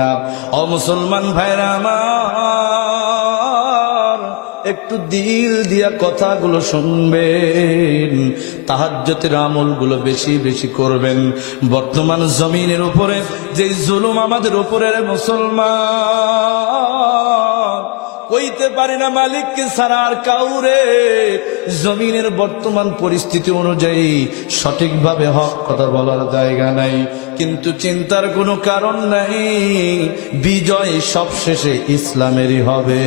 না ও মুসলমান ভাইরা আমার, একটু দিল দিয়া কথাগুলো শুনবেন তাহাজ্যতের আমলগুলো বেশি বেশি করবেন। বর্তমান জমিনের উপরে যে জুলুম আমাদের উপরে মুসলমান, কইতে পারি না মালিককে ছাড়া আর কাউরে। জমিনের বর্তমান পরিস্থিতি অনুযায়ী সঠিকভাবে হক কথা বলার জায়গা নাই। কিন্তু চিন্তার কোনো কারণ নাই। বিজয় সবশেষে ইসলামেরই হবে।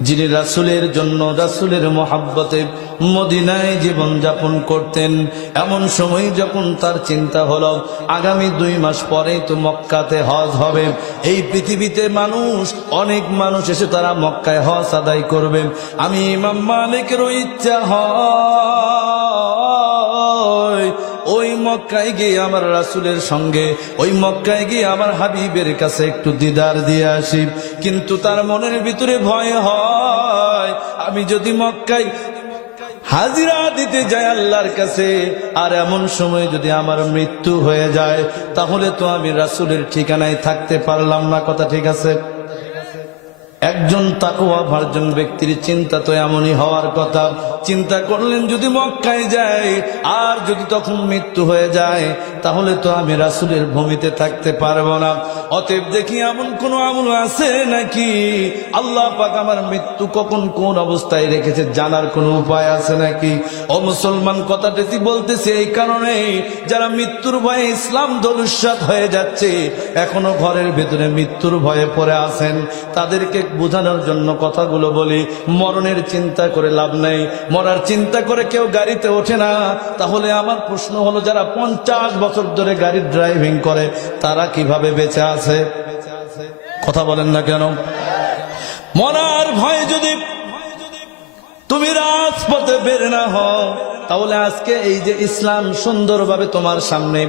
যিনি রাসুলের জন্য রাসুলের মহাব্বতে মদিনায় জীবন যাপন করতেন, এমন সময় যখন তার চিন্তা হলো, আগামী দুই মাস পরেই তো মক্কাতে হজ হবে। এই পৃথিবীতে মানুষ, অনেক মানুষ এসে তারা মক্কায় হজ আদায় করবে। আমি ইমাম মালিকেরও ইচ্ছা হয়। মক্কায় গিয়ে আমার রাসুলের সঙ্গে, ওই মক্কায় গিয়ে আমার হাবিবের কাছে একটু দিদার দিয়ে আসি। কিন্তু তার মনের ভিতরে ভয় হয়, আমি যদি মক্কায় হাজিরা দিতে যাই আল্লাহর কাছে, আর এমন সময় যদি আমার মৃত্যু হয়ে যায়, তাহলে তো আমি রাসুলের ঠিকানায় থাকতে পারলাম না। কথা ঠিক আছে? একজন তাকুয়া ভার্জন ব্যক্তির চিন্তা তো এমনই হওয়ার কথা। চিন্তা করলেন, যদি মক্কায় যায় আর যদি তখন মৃত্যু হয়ে যায়, তাহলে তো আমি রাসুলের ভূমিতে থাকতে পারব না। অতএব দেখি এমন কোন আমল আছে নাকি? আল্লাহ পাক আমার মৃত্যু কখন কোন অবস্থায় রেখেছে জানার কোনো উপায় আছে নাকি? ও মুসলমান, কথাটি বলতেছে এই কারণে, যারা মৃত্যুর ভয়ে ইসলাম ধনুষ্যাত হয়ে যাচ্ছে, এখনও ঘরের ভেতরে মৃত্যুর ভয়ে পড়ে আছেন। তাদেরকে বোঝানোর জন্য কথাগুলো বলি। মরণের চিন্তা করে লাভ নেই। মরার চিন্তা করে কেউ গাড়িতে ওঠে না। তাহলে আমার প্রশ্ন হলো, যারা পঞ্চাশ বছর ধরে গাড়ি ড্রাইভিং করে, তারা কীভাবে বেঁচে আছে? কথা বলেন না কেন? মরার ভয় যদি তুমি রাজপথে বের না হও তাহলে আজকে এই যে ইসলাম সুন্দরভাবে তোমার সামনে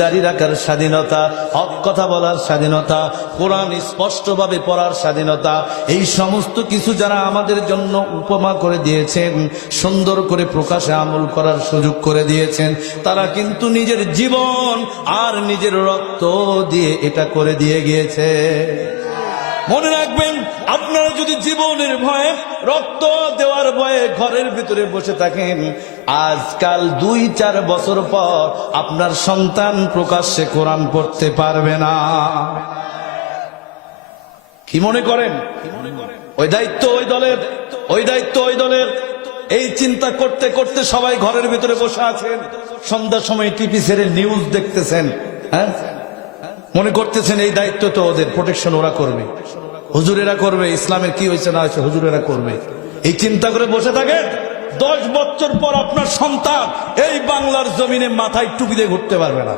দাড়ি রাখার স্বাধীনতা, হক কথা বলার স্বাধীনতা, কোরআন স্পষ্টভাবে পড়ার স্বাধীনতা, এই সমস্ত কিছু যারা আমাদের জন্য উপমা করে দিয়েছেন, সুন্দর করে প্রকাশে আমল করার সুযোগ করে দিয়েছেন, তারা কিন্তু নিজের জীবন আর নিজের রক্ত দিয়ে এটা করে দিয়ে গিয়েছে। মনে রাখবেন আপনারা যদি জীবনের ভয়ে রক্ত দেওয়ার ভয়ে ঘরের ভিতরে বসে থাকেন, আজকাল দুই চার বছর পর আপনার সন্তান প্রকাশ্যে কোরআন পড়তে পারবে না। কি মনে করেন? ওই দায়িত্ব ওই দলের, ওই দায়িত্ব ওই দলের। এই চিন্তা করতে করতে সবাই ঘরের ভিতরে বসে আছেন। সন্ধ্যার সময় টিভি ছেড়ে নিউজ দেখতেছেন হ্যাঁ? মনে করতেছেন এই দায়িত্ব তো ওদের প্রোটেকশন ওরা করবে। হুজুরেরা করবে, ইসলামের কি হয়েছে না হয়েছে হুজুরেরা করবে। এই চিন্তা করে বসে থাকেন, দশ বছর পর আপনার সন্তান এই বাংলার জমিনে মাথায় টুপি দিয়ে ঘুরতে পারবে না।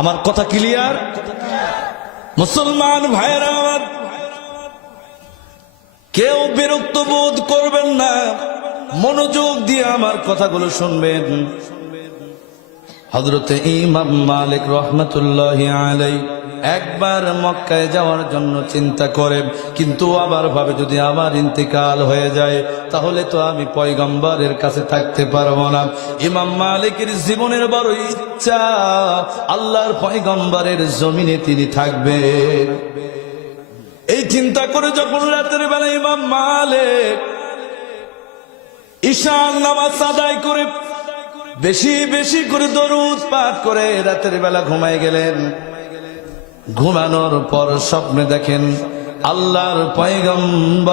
আমার কথা ক্লিয়ার? মুসলমান ভাইয়েরা আমার, কেউ বিরক্ত বোধ করবেন না, মনোযোগ দিয়ে আমার কথাগুলো শুনবেন। হজরতে ইমাম মালিক রহমতুল্লাহ আলাই একবার মক্কায় যাওয়ার জন্য চিন্তা করে, কিন্তু আবার ভাবে যদি আমার ইন্তেকাল হয়ে যায়, তাহলে তো আমি পয়গম্বরের কাছে থাকতে পারব না। ইমাম মালিকের জীবনের বড় ইচ্ছা, আল্লাহর পয়গম্বরের জমিনে তিনি থাকবেন। এই চিন্তা করে যখন রাতের বেলা ইমাম মালিক ঈশান নামাজ আদায় করে বেশি বেশি করে দরুদ পাঠ করে রাতের বেলা ঘুমায় গেলেন। ঘুমানোর পর স্বপ্নে দেখেন আল্লাহর পয়গম্বর।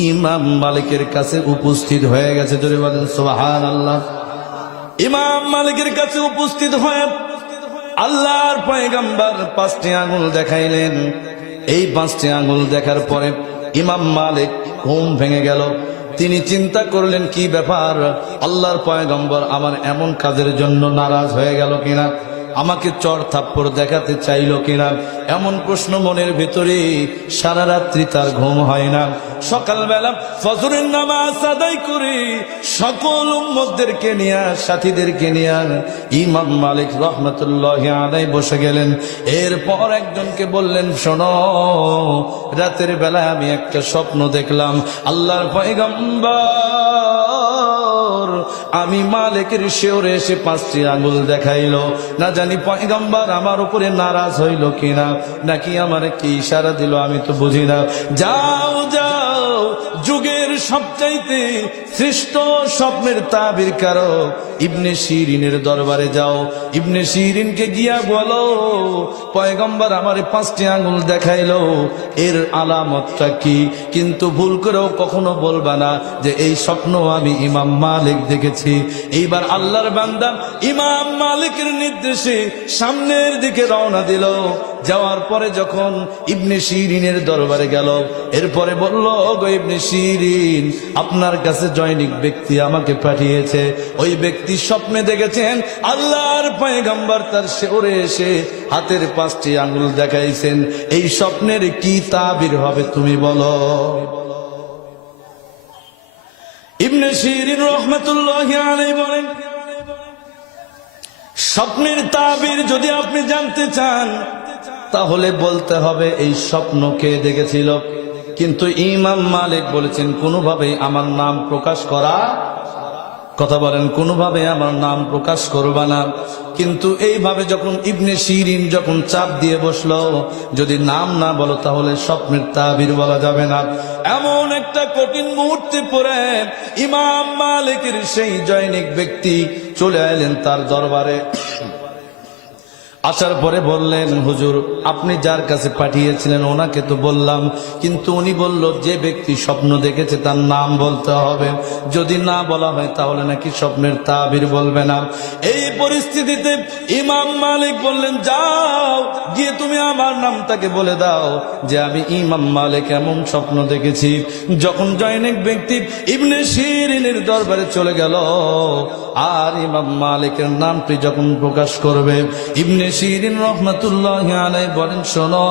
ইমাম মালিকের কাছে উপস্থিত হয়ে গেছে, জোরে বলেন সোহান আল্লাহ ইমাম মালিকের কাছে উপস্থিত হয়ে আল্লাহর পয়গম্বর পাঁচটি আঙুল দেখাইলেন। এই পাঁচটি আঙুল দেখার পরে ইমাম মালিক ঘুম ভেঙে গেল। তিনি চিন্তা করলেন, কি ব্যাপার? আল্লাহর পয়গম্বর আমার এমন কাজের জন্য নারাজ হয়ে গেল কিনা? আমাকে চর থাপ্পড় দেখাতে চাইলো কিনা? এমন প্রশ্ন মনের ভেতরে সারা রাত্রি তার ঘুম হয় না। সকালবেলা ফজরের নামাজ আদায় করে সকল উম্মতদেরকে নিয়ে, সাথীদেরকে নিয়ে ইমাম মালিক রহমতুল্লাহ আদায় বসে গেলেন। এরপর একজনকে বললেন, শোনো, রাতের বেলায় আমি একটা স্বপ্ন দেখলাম। আল্লাহর পয়গম্বর আমি মালিকের শেওরে এসে পাঁচটি আঙুল দেখাইলো। না জানি পয়গম্বর আমার উপরে নারাজ হইল কিনা, নাকি আমার কি ইশারা দিল আমি তো বুঝি না। যাও যাও যুগের সবচাইতে শ্রেষ্ঠ স্বপ্নের তাবির কারও? ইবনে শিরিনের দরবারে যাও। ইবনে শিরিনকে গিয়া বলো, পয়গম্বর আমার পাঁচটি আঙুল দেখাইলো। এর আলামতটা কি? কিন্তু ভুল করেও কখনো বলবা না যে, এই স্বপ্ন আমি ইমাম মালিক দেখেছি। এইবার আল্লাহর বান্দা ইমাম মালিকের নির্দেশে সামনের দিকে রওনা দিল। যাওয়ার পরে যখন ইবনে শিরিনের দরবারে গেল, এরপরে বলল গো ইবনে শিরিন আপনার কাছে জৈনিক ব্যক্তি আমাকে পাঠিয়েছে। ওই ব্যক্তি স্বপ্নে দেখেছেন, আল্লাহর পয়গাম্বার তার শেওরে এসে হাতের পাঁচটি আঙুল দেখাইছেন। এই স্বপ্নের কি তাবির হবে তুমি বলো। ইবনে শিরিন রহমতুল্লাহ বলেন, স্বপ্নের তাবির যদি আপনি জানতে চান, তাহলে বলতে হবে, এই স্বপ্ন কে দেখেছিল? কিন্তু ইমাম মালিক বলেছেন কোনোভাবেই আমার নাম প্রকাশ করা, কথা বলেন, কোনোভাবে আমার নাম প্রকাশ করবা না। কিন্তু এইভাবে যখন ইবনে শিরিন যখন চাপ দিয়ে বসল, যদি নাম না বলো তাহলে স্বপ্নের তাবির বলা যাবে না। এমন একটা কঠিন মুহূর্তে পড়ে ইমাম মালিকের সেই জৈনিক ব্যক্তি চলে এলেন তার দরবারে। আসার পরে বললেন, হুজুর, আপনি যার কাছে পাঠিয়েছিলেন ওনাকে তো বললাম, কিন্তু উনি বলল, যে ব্যক্তি স্বপ্ন দেখেছে তার নাম বলতে হবে। যদি না বলা হয় তাহলে নাকি স্বপ্নের তাবির বলবে না। এই পরিস্থিতিতে ইমাম মালিক বললেন, যাও, গিয়ে তুমি আমার নাম তাকে বলে দাও যে আমি ইমাম মালিক, এমন স্বপ্ন দেখেছি। যখন জয়নিক ব্যক্তি ইবনে শিরিনের দরবারে চলে গেল আর ইমাম মালিকের নামটি যখন প্রকাশ করবে, ইবনে শিরিন রহমতুল্লাহ আলাই বলেন, শোনো,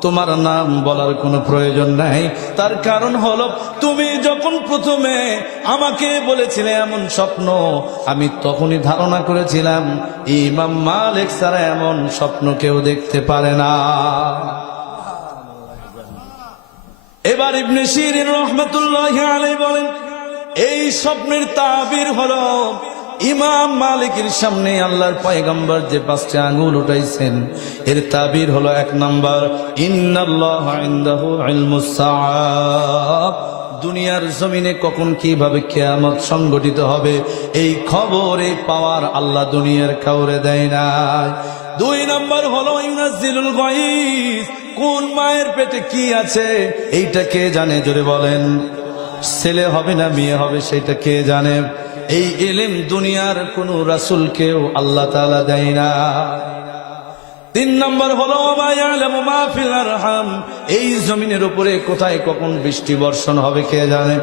তোমার নাম বলার কোনো প্রয়োজন নাই। তার কারণ হলো, তুমি যখন প্রথমে আমাকে বলেছিলে এমন স্বপ্ন, আমি তখনই ধারণা করেছিলাম, ইমাম মালিক ছাড়া এমন স্বপ্ন কেউ দেখতে পারে না। এবার ইবনে শিরিন রহমতুল্লাহ আলাই বলেন এই স্বপ্নের তাবির হলো ইমাম মালিকের সামনে আল্লাহর পয়গম্বর যে পাঁচটা আঙ্গুল উঠাইছেন। এর তাবির হলো এক নম্বর দুনিয়ার জমিনে কখন কীভাবে কেয়ামত সংগঠিত হবে, এই খবরে পাওয়ার আল্লাহ দুনিয়ার কাউরে দেয় না দুই নম্বর হলো ইউনাজিলুল কোন মায়ের পেটে কি আছে, এইটা কে জানে, জোরে বলেন। ছেলে হবে না, মেয়ে হবে, সেটা কে জানে? এই এলেম দুনিয়ার কোন রাসুলকেও আল্লাহ তালা দেয় না। তিন নম্বর হলো এই জমিনের উপরে কোথায় কখন বৃষ্টি বর্ষণ হবে কে জানে?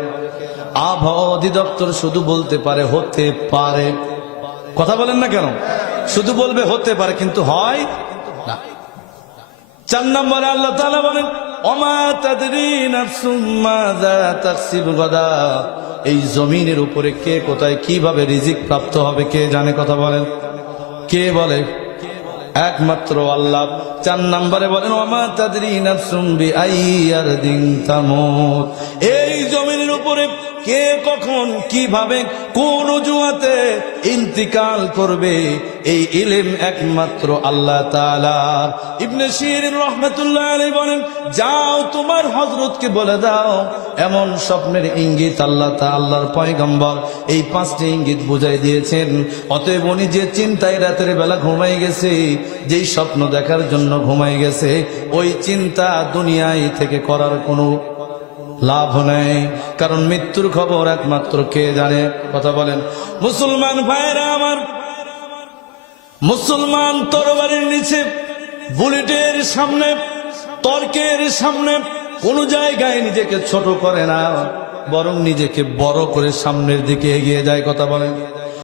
আবহাওয়া অধিদপ্তর শুধু বলতে পারে, হতে পারে। কথা বলেন না কেন? শুধু বলবে, হতে পারে। কিন্তু হয় না। চার নম্বরে আল্লাহ তাআলা বলেন অমা এই জমিনের উপরে কে কোথায় কীভাবে রিজিক প্রাপ্ত হবে, কে জানে কথা বলেন? কে বলে? একমাত্র আল্লাহ। চার নম্বরে বলেন, ওমা তাদরি নাফসুম বিআইয়ার দিন তামুত। এই জমিনের উপরে কে কখন কীভাবে কোন জুয়াতে ইন্তিকাল করবে এই ইলেম একমাত্র আল্লাহ ইবনে শিরিন রহমাতুল্লাহ আলাইহি বলেন, যাও তোমার হযরতকে বলে দাও, এমন স্বপ্নের ইঙ্গিত আল্লাহ তা, আল্লাহর পয়গম্বর এই পাঁচটি ইঙ্গিত বুঝাই দিয়েছেন। অতএব উনি যে চিন্তায় রাতের বেলা ঘুমাই গেছে, যেই স্বপ্ন দেখার জন্য ঘুমাই গেছে, ওই চিন্তা দুনিয়ায় থেকে করার কোনো লাভ নেই। কারণ মৃত্যুর খবর একমাত্র কে জানে? কথা বলেন। মুসলমান ভাইরা আমার, মুসলমান তরবারির নিচে, বুলেটের সামনে, তর্কের সামনে, কোন জায়গায় নিজেকে ছোট করে না, বরং নিজেকে বড় করে সামনের দিকে এগিয়ে যায়। কথা বলেন।